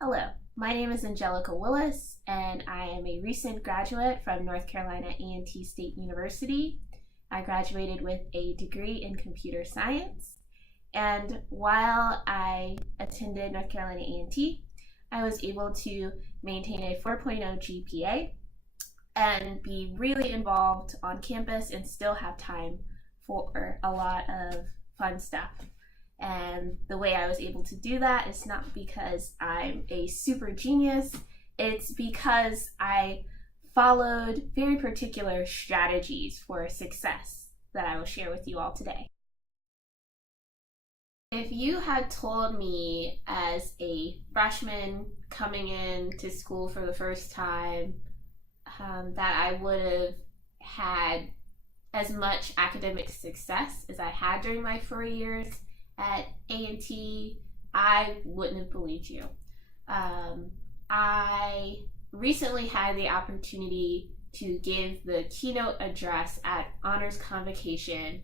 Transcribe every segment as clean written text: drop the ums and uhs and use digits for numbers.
Hello, my name is Angelica Willis, and I am a recent graduate from North Carolina A&T State University. I graduated with a degree in computer science, and while I attended North Carolina A&T, I was able to maintain a 4.0 GPA and be really involved on campus and still have time for a lot of fun stuff. And the way I was able to do that is not because I'm a super genius, it's because I followed very particular strategies for success that I will share with you all today. If you had told me as a freshman coming into school for the first time that I would have had as much academic success as I had during my 4 years at A&T, I wouldn't have believed you. I recently had the opportunity to give the keynote address at Honors Convocation,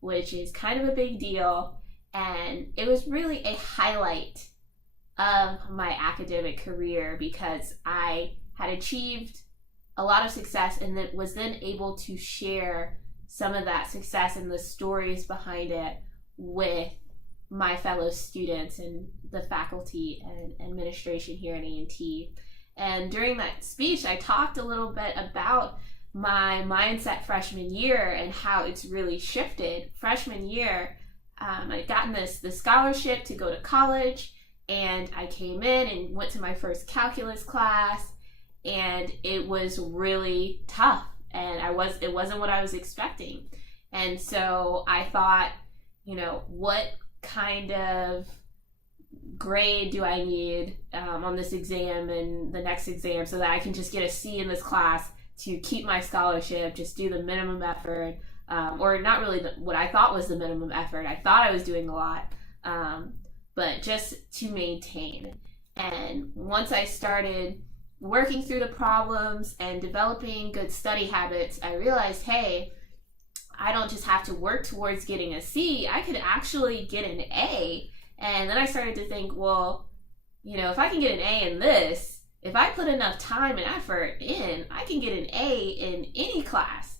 which is kind of a big deal, and it was really a highlight of my academic career because I had achieved a lot of success and then was then able to share some of that success and the stories behind it with my fellow students and the faculty and administration here at A&T. And during that speech, I talked a little bit about my mindset freshman year and how it's really shifted. Freshman year, I'd gotten this scholarship to go to college, and I came in and went to my first calculus class, and it was really tough, and it wasn't what I was expecting. And so I thought, what kind of grade do I need on this exam and the next exam so that I can just get a C in this class to keep my scholarship, just do the minimum effort, or not really what I thought was the minimum effort. I thought I was doing a lot, but just to maintain. And once I started working through the problems and developing good study habits, I realized, hey, I don't just have to work towards getting a C, I could actually get an A. And then I started to think, well, if I can get an A in this, if I put enough time and effort in, I can get an A in any class.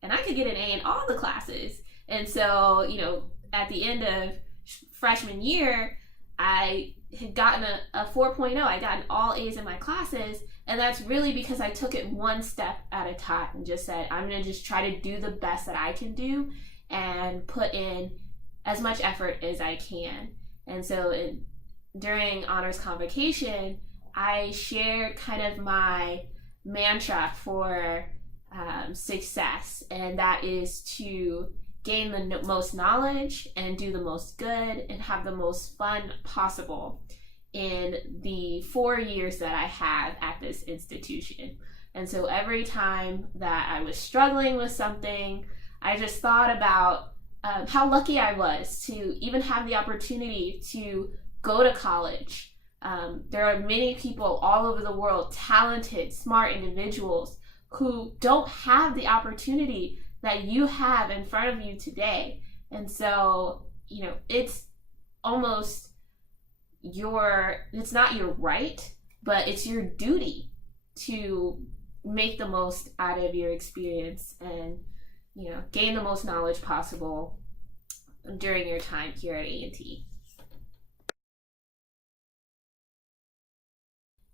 And I could get an A in all the classes. And so, at the end of freshman year, I had gotten a 4.0. I gotten all A's in my classes. And that's really because I took it one step at a time and just said, I'm going to just try to do the best that I can do and put in as much effort as I can. And so during Honors Convocation, I shared kind of my mantra for success, and that is to gain the most knowledge and do the most good and have the most fun possible in the 4 years that I have at this institution. And so every time that I was struggling with something, I just thought about how lucky I was to even have the opportunity to go to college. There are many people all over the world, talented, smart individuals who don't have the opportunity that you have in front of you today. And so, it's almost it's not your right, but it's your duty to make the most out of your experience and, gain the most knowledge possible during your time here at A&T.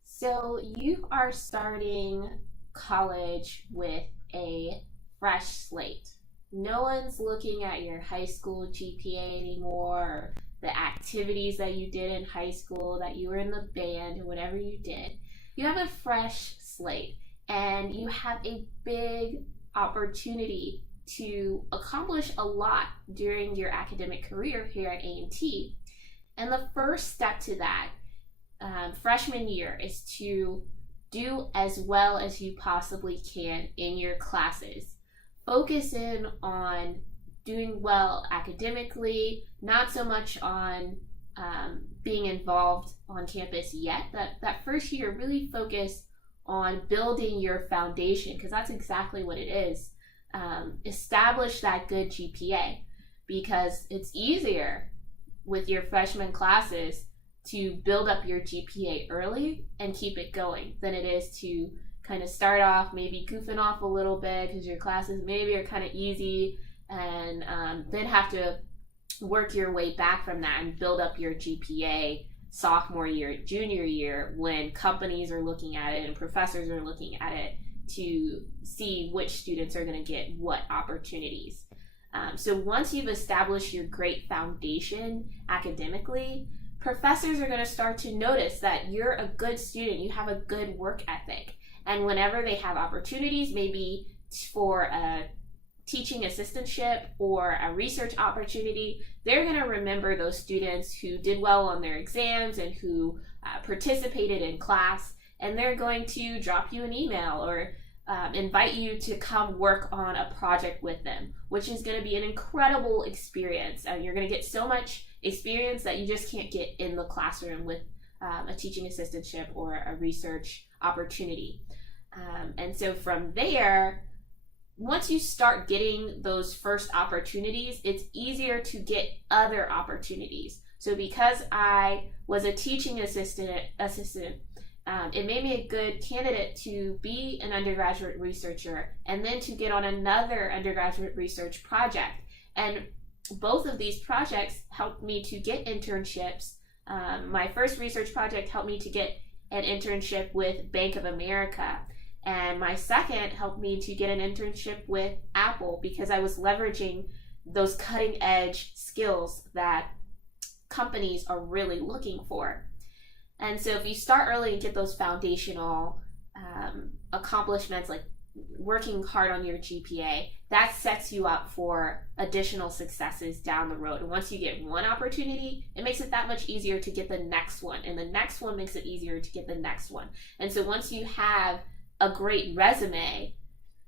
So you are starting college with a fresh slate. No one's looking at your high school GPA anymore, or the activities that you did in high school, that you were in the band or whatever you did. You have a fresh slate and you have a big opportunity to accomplish a lot during your academic career here at A&T. And the first step to that freshman year is to do as well as you possibly can in your classes. Focus in on doing well academically, not so much on being involved on campus yet. That first year, really focus on building your foundation, because that's exactly what it is. Establish that good GPA, because it's easier with your freshman classes to build up your GPA early and keep it going than it is to kind of start off maybe goofing off a little bit because your classes maybe are kind of easy, and then have to work your way back from that and build up your GPA sophomore year, junior year, when companies are looking at it and professors are looking at it to see which students are going to get what opportunities. So once you've established your great foundation academically, professors are going to start to notice that you're a good student, you have a good work ethic. And whenever they have opportunities, maybe for a teaching assistantship or a research opportunity, they're going to remember those students who did well on their exams and who participated in class, and they're going to drop you an email or invite you to come work on a project with them, which is going to be an incredible experience. And you're going to get so much experience that you just can't get in the classroom with a teaching assistantship or a research opportunity. And so from there, once you start getting those first opportunities, it's easier to get other opportunities. So because I was a teaching assistant, it made me a good candidate to be an undergraduate researcher and then to get on another undergraduate research project. And both of these projects helped me to get internships. My first research project helped me to get an internship with Bank of America. And my second helped me to get an internship with Apple because I was leveraging those cutting edge skills that companies are really looking for. And so if you start early and get those foundational accomplishments, like working hard on your GPA, that sets you up for additional successes down the road. And once you get one opportunity, it makes it that much easier to get the next one. And the next one makes it easier to get the next one. And so once you have a great resume,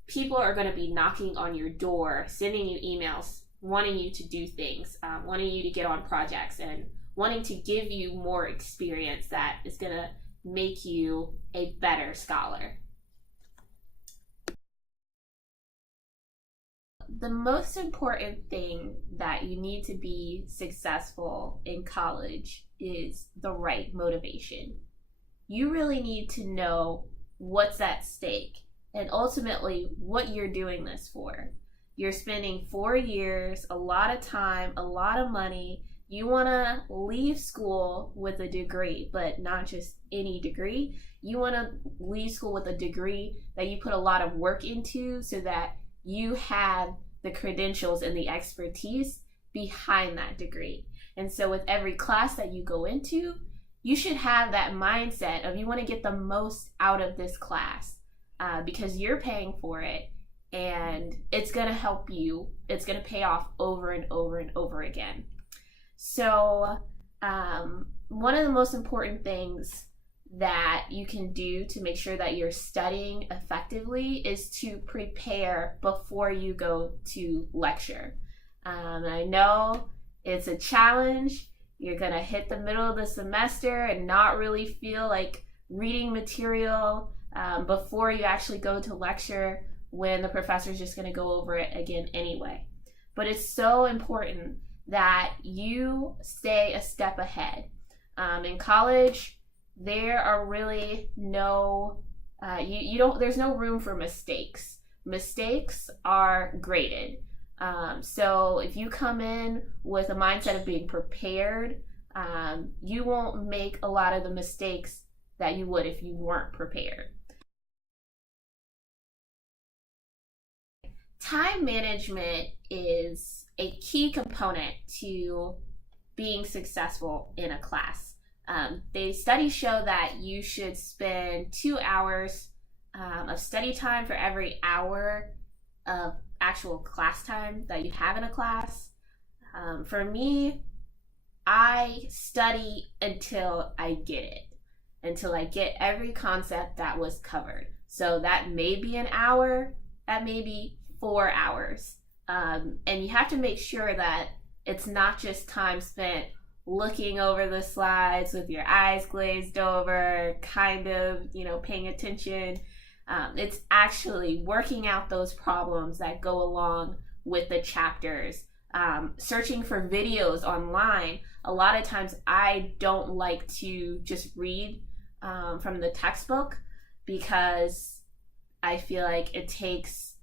people are going to be knocking on your door, sending you emails, wanting you to do things, wanting you to get on projects, and wanting to give you more experience that is going to make you a better scholar. The most important thing that you need to be successful in college is the right motivation. You really need to know what's at stake and ultimately what you're doing this for. You're spending 4 years, a lot of time, a lot of money. You want to leave school with a degree, but not just any degree. You want to leave school with a degree that you put a lot of work into so that you have the credentials and the expertise behind that degree. And so with every class that you go into, you should have that mindset of you want to get the most out of this class because you're paying for it and it's going to help you. It's going to pay off over and over and over again. So one of the most important things that you can do to make sure that you're studying effectively is to prepare before you go to lecture. I know it's a challenge. You're going to hit the middle of the semester and not really feel like reading material before you actually go to lecture when the professor's just going to go over it again anyway. But it's so important that you stay a step ahead. In college, there are really no, there's no room for mistakes. Mistakes are graded. So if you come in with a mindset of being prepared, you won't make a lot of the mistakes that you would if you weren't prepared. Time management is a key component to being successful in a class. The studies show that you should spend 2 hours of study time for every hour of actual class time that you have in a class. For me, I study until I get it, until I get every concept that was covered. So that may be an hour, that may be 4 hours. And you have to make sure that it's not just time spent looking over the slides with your eyes glazed over, kind of, paying attention. It's actually working out those problems that go along with the chapters, searching for videos online. A lot of times I don't like to just read from the textbook because I feel like it takes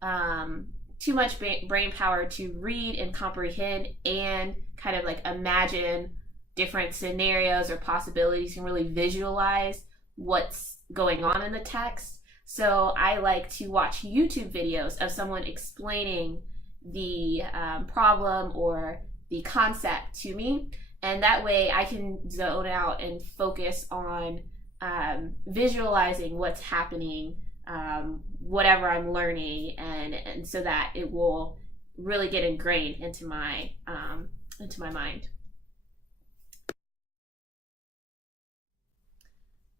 too much brain power to read and comprehend and kind of like imagine different scenarios or possibilities and really visualize what's going on in the text. So I like to watch YouTube videos of someone explaining the problem or the concept to me, and that way I can zone out and focus on visualizing what's happening, whatever I'm learning, and so that it will really get ingrained into my mind.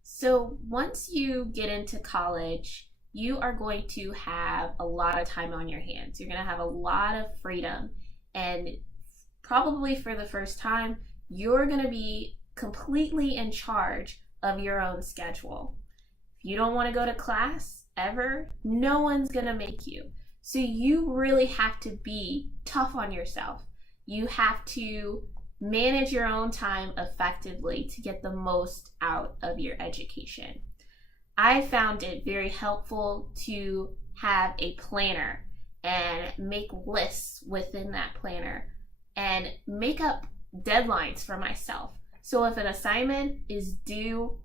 So once you get into college, you are going to have a lot of time on your hands. You're going to have a lot of freedom, and probably for the first time, you're going to be completely in charge of your own schedule. If you don't want to go to class ever, no one's going to make you. So you really have to be tough on yourself. You have to manage your own time effectively to get the most out of your education. I found it very helpful to have a planner and make lists within that planner and make up deadlines for myself. So if an assignment is due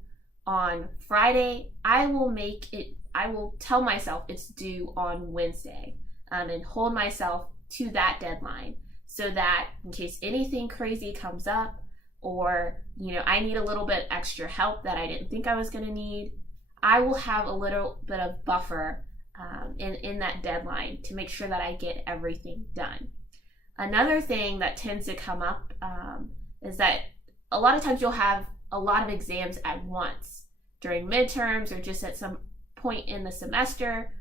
on Friday, I will tell myself it's due on Wednesday, and hold myself to that deadline, so that in case anything crazy comes up, or I need a little bit extra help that I didn't think I was going to need, I will have a little bit of buffer in that deadline to make sure that I get everything done. Another thing that tends to come up is that a lot of times you'll have a lot of exams at once during midterms or just at some point in the semester.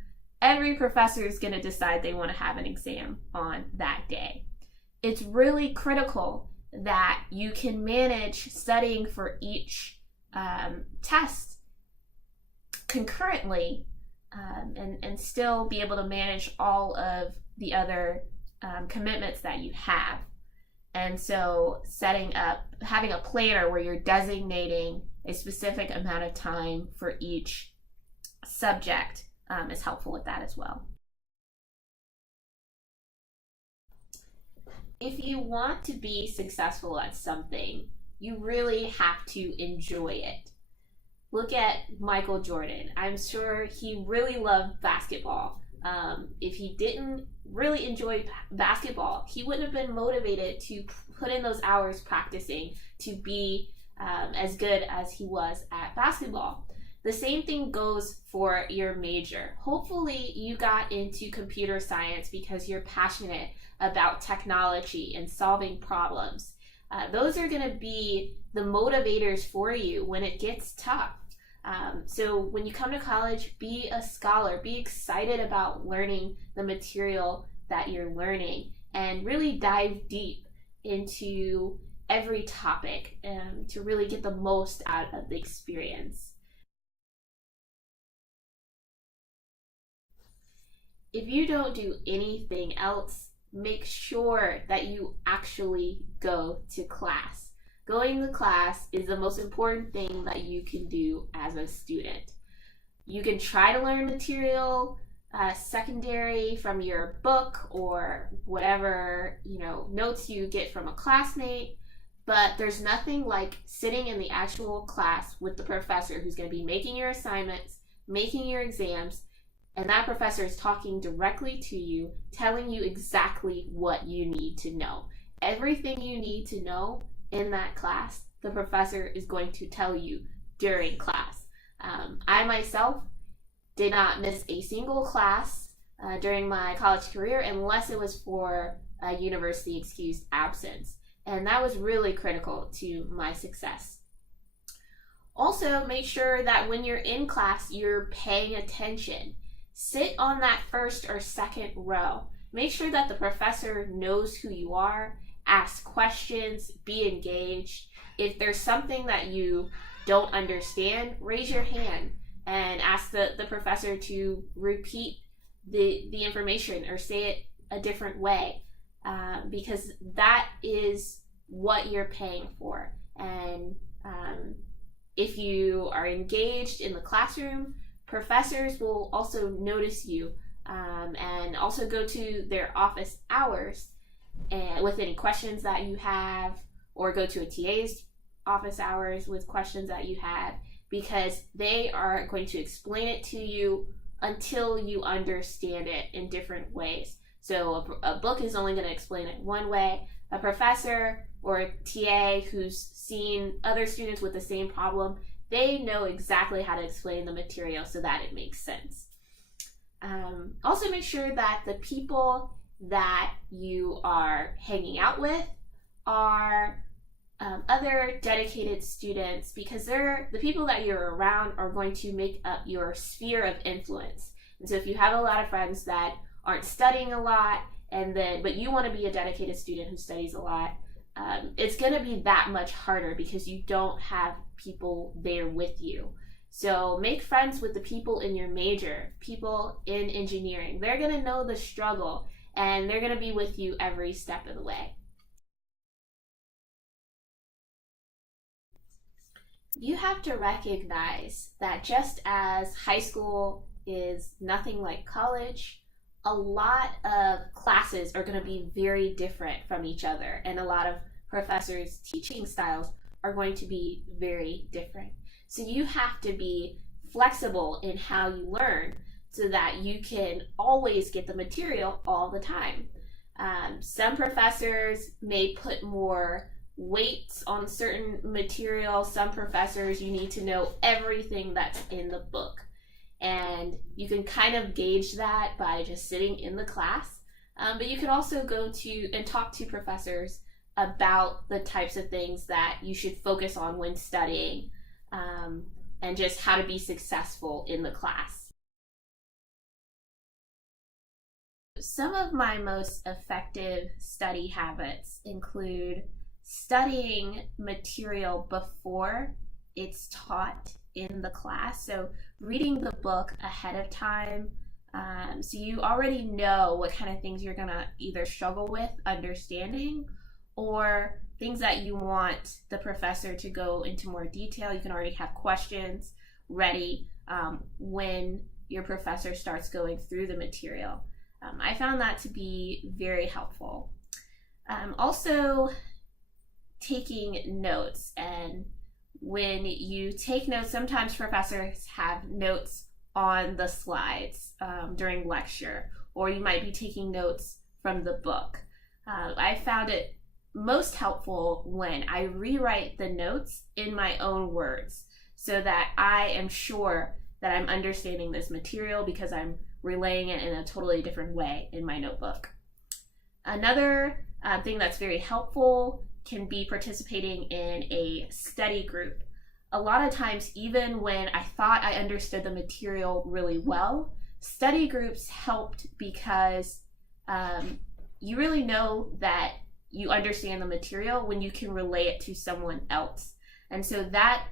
Every professor is going to decide they want to have an exam on that day. It's really critical that you can manage studying for each test concurrently and still be able to manage all of the other commitments that you have. And so having a planner where you're designating a specific amount of time for each subject is helpful with that as well. If you want to be successful at something, you really have to enjoy it. Look at Michael Jordan. I'm sure he really loved basketball. If he didn't really enjoy basketball, he wouldn't have been motivated to put in those hours practicing to be as good as he was at basketball. The same thing goes for your major. Hopefully you got into computer science because you're passionate about technology and solving problems. Those are going to be the motivators for you when it gets tough. So when you come to college, be a scholar, be excited about learning the material that you're learning, and really dive deep into every topic to really get the most out of the experience. If you don't do anything else, make sure that you actually go to class. Going to class is the most important thing that you can do as a student. You can try to learn material secondary from your book or whatever notes you get from a classmate, but there's nothing like sitting in the actual class with the professor who's going to be making your assignments, making your exams, and that professor is talking directly to you, telling you exactly what you need to know. Everything you need to know in that class, the professor is going to tell you during class. I myself did not miss a single class during my college career unless it was for a university excused absence. And that was really critical to my success. Also, make sure that when you're in class, you're paying attention. Sit on that first or second row. Make sure that the professor knows who you are. Ask questions, be engaged. If there's something that you don't understand, raise your hand and ask the professor to repeat the information or say it a different way. because that is what you're paying for. And if you are engaged in the classroom, professors will also notice you and also go to their office hours and with any questions that you have, or go to a TA's office hours with questions that you have, because they are going to explain it to you until you understand it in different ways. So a book is only going to explain it one way. A professor or a TA who's seen other students with the same problem, they know exactly how to explain the material so that it makes sense. Also make sure that the people that you are hanging out with are other dedicated students, because the people that you're around are going to make up your sphere of influence. And so if you have a lot of friends that aren't studying a lot, but you want to be a dedicated student who studies a lot, it's going to be that much harder because you don't have people there with you. So make friends with the people in your major, people in engineering. They're going to know the struggle, and they're going to be with you every step of the way. You have to recognize that just as high school is nothing like college, a lot of classes are going to be very different from each other, and a lot of professors' teaching styles are going to be very different. So you have to be flexible in how you learn so that you can always get the material all the time. Some professors may put more weights on certain material. Some professors, you need to know everything that's in the book. And you can kind of gauge that by just sitting in the class. But you can also go to and talk to professors about the types of things that you should focus on when studying, and just how to be successful in the class. Some of my most effective study habits include studying material before it's taught in the class. So reading the book ahead of time, so you already know what kind of things you're gonna either struggle with understanding, or things that you want the professor to go into more detail. You can already have questions ready when your professor starts going through the material. I found that to be very helpful. Also, taking notes. And when you take notes, sometimes professors have notes on the slides during lecture, or you might be taking notes from the book. I found it most helpful when I rewrite the notes in my own words so that I am sure that I'm understanding this material because I'm relaying it in a totally different way in my notebook. Another thing that's very helpful can be participating in a study group. A lot of times, even when I thought I understood the material really well, study groups helped because you really know that you understand the material when you can relay it to someone else. And so that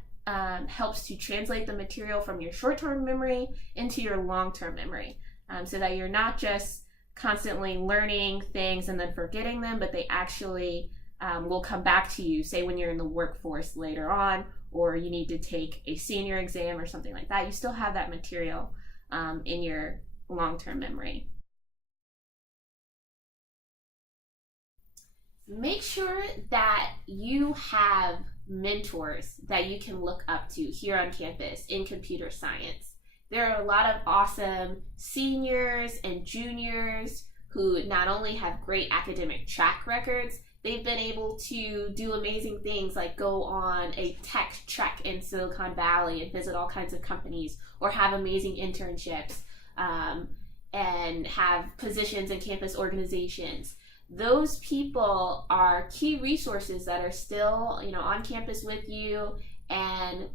helps to translate the material from your short-term memory into your long-term memory, so that you're not just constantly learning things and then forgetting them, but they actually will come back to you, say when you're in the workforce later on, or you need to take a senior exam or something like that. You still have that material in your long-term memory. Make sure that you have mentors that you can look up to here on campus in computer science. There are a lot of awesome seniors and juniors who not only have great academic track records, they've been able to do amazing things like go on a tech trek in Silicon Valley and visit all kinds of companies, or have amazing internships and have positions in campus organizations. Those people are key resources that are still, on campus with you and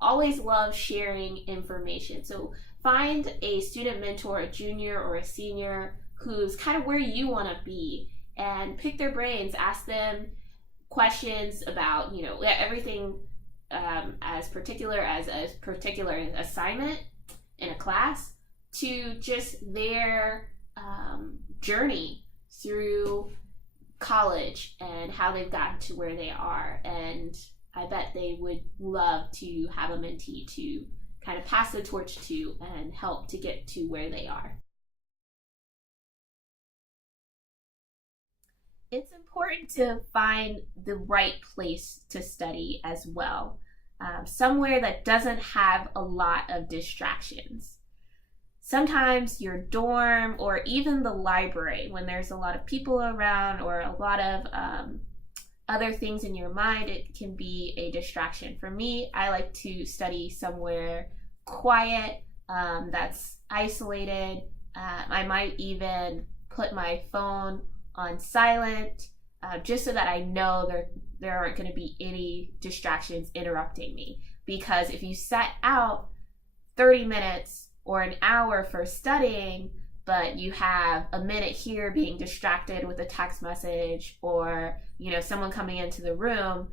always love sharing information. So find a student mentor, a junior or a senior, who's kind of where you want to be, and pick their brains, ask them questions about, everything as particular as a particular assignment in a class, to just their journey through college and how they've gotten to where they are. And I bet they would love to have a mentee to kind of pass the torch to and help to get to where they are. It's important to find the right place to study as well, somewhere that doesn't have a lot of distractions. Sometimes your dorm or even the library, when there's a lot of people around or a lot of other things in your mind, it can be a distraction. For me, I like to study somewhere quiet, that's isolated. I might even put my phone on silent, just so that I know there aren't going to be any distractions interrupting me. Because if you set out 30 minutes or an hour for studying, but you have a minute here being distracted with a text message or someone coming into the room,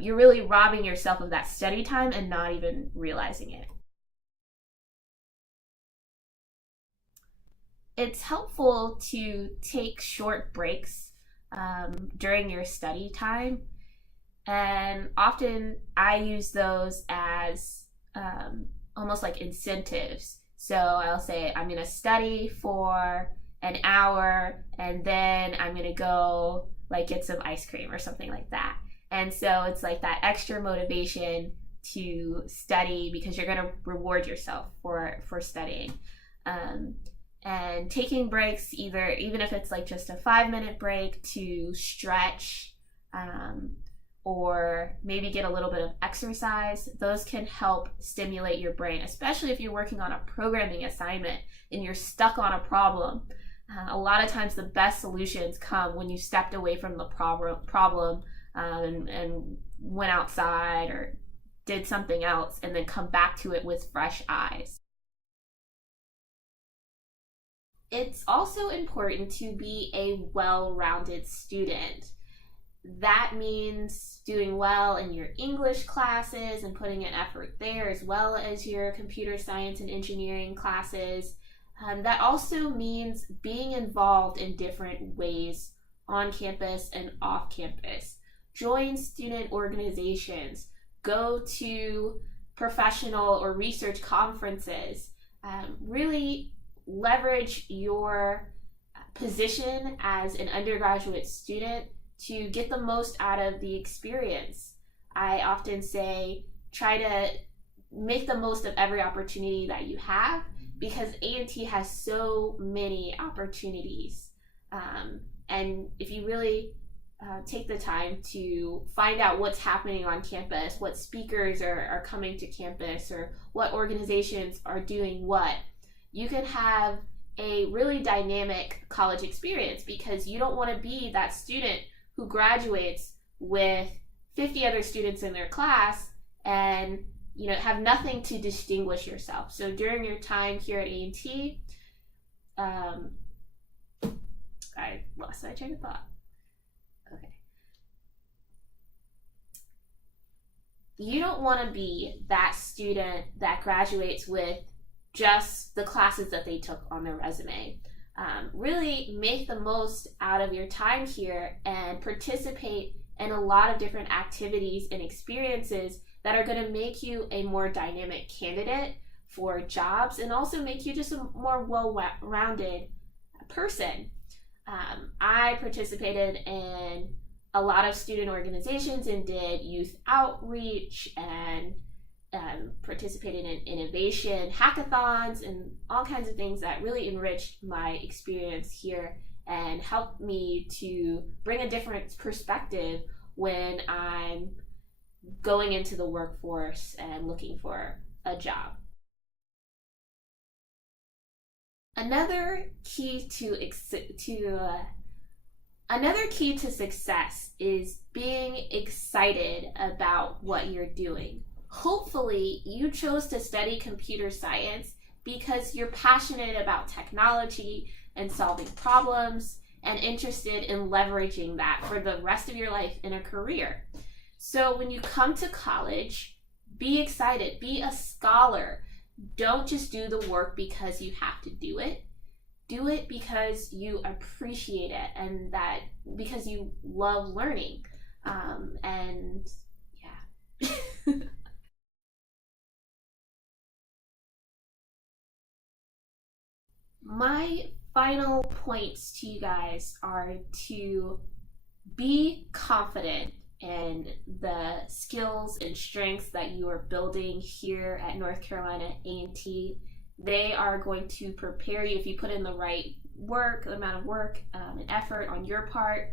you're really robbing yourself of that study time and not even realizing it. It's helpful to take short breaks during your study time, and often I use those as almost like incentives. So I'll say I'm going to study for an hour and then I'm going to go get some ice cream or something like that. And so it's like that extra motivation to study because you're going to reward yourself for studying. And taking breaks, even if it's just a 5-minute break to stretch, or maybe get a little bit of exercise, those can help stimulate your brain, especially if you're working on a programming assignment and you're stuck on a problem. A lot of times the best solutions come when you stepped away from the problem and went outside or did something else and then come back to it with fresh eyes. It's also important to be a well-rounded student. That means doing well in your English classes and putting an effort there, as well as your computer science and engineering classes. That also means being involved in different ways on campus and off campus. Join student organizations, go to professional or research conferences, really leverage your position as an undergraduate student to get the most out of the experience. I often say try to make the most of every opportunity that you have, because A&T has so many opportunities. And if you really take the time to find out what's happening on campus, what speakers are coming to campus, or what organizations are doing what, you can have a really dynamic college experience, because you don't want to be that student who graduates with 50 other students in their class and have nothing to distinguish yourself. So during your time here at A&T, I lost my train of thought. Okay. You don't want to be that student that graduates with just the classes that they took on their resume. Really make the most out of your time here and participate in a lot of different activities and experiences that are going to make you a more dynamic candidate for jobs and also make you just a more well-rounded person. I participated in a lot of student organizations and did youth outreach and participated in innovation hackathons and all kinds of things that really enriched my experience here and helped me to bring a different perspective when I'm going into the workforce and looking for a job. Another key to success is being excited about what you're doing. Hopefully, you chose to study computer science because you're passionate about technology and solving problems and interested in leveraging that for the rest of your life in a career. So when you come to college, be excited, be a scholar. Don't just do the work because you have to do it. do it because you appreciate it and that because you love learning. And yeah. My final points to you guys are to be confident in the skills and strengths that you are building here at North Carolina A&T. They are going to prepare you if you put in the right work, the amount of work and effort on your part.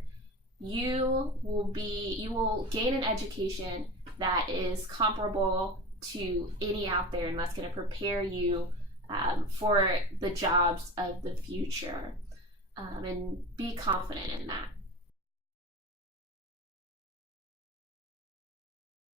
You will gain an education that is comparable to any out there, and that's going to prepare you for the jobs of the future. And be confident in that.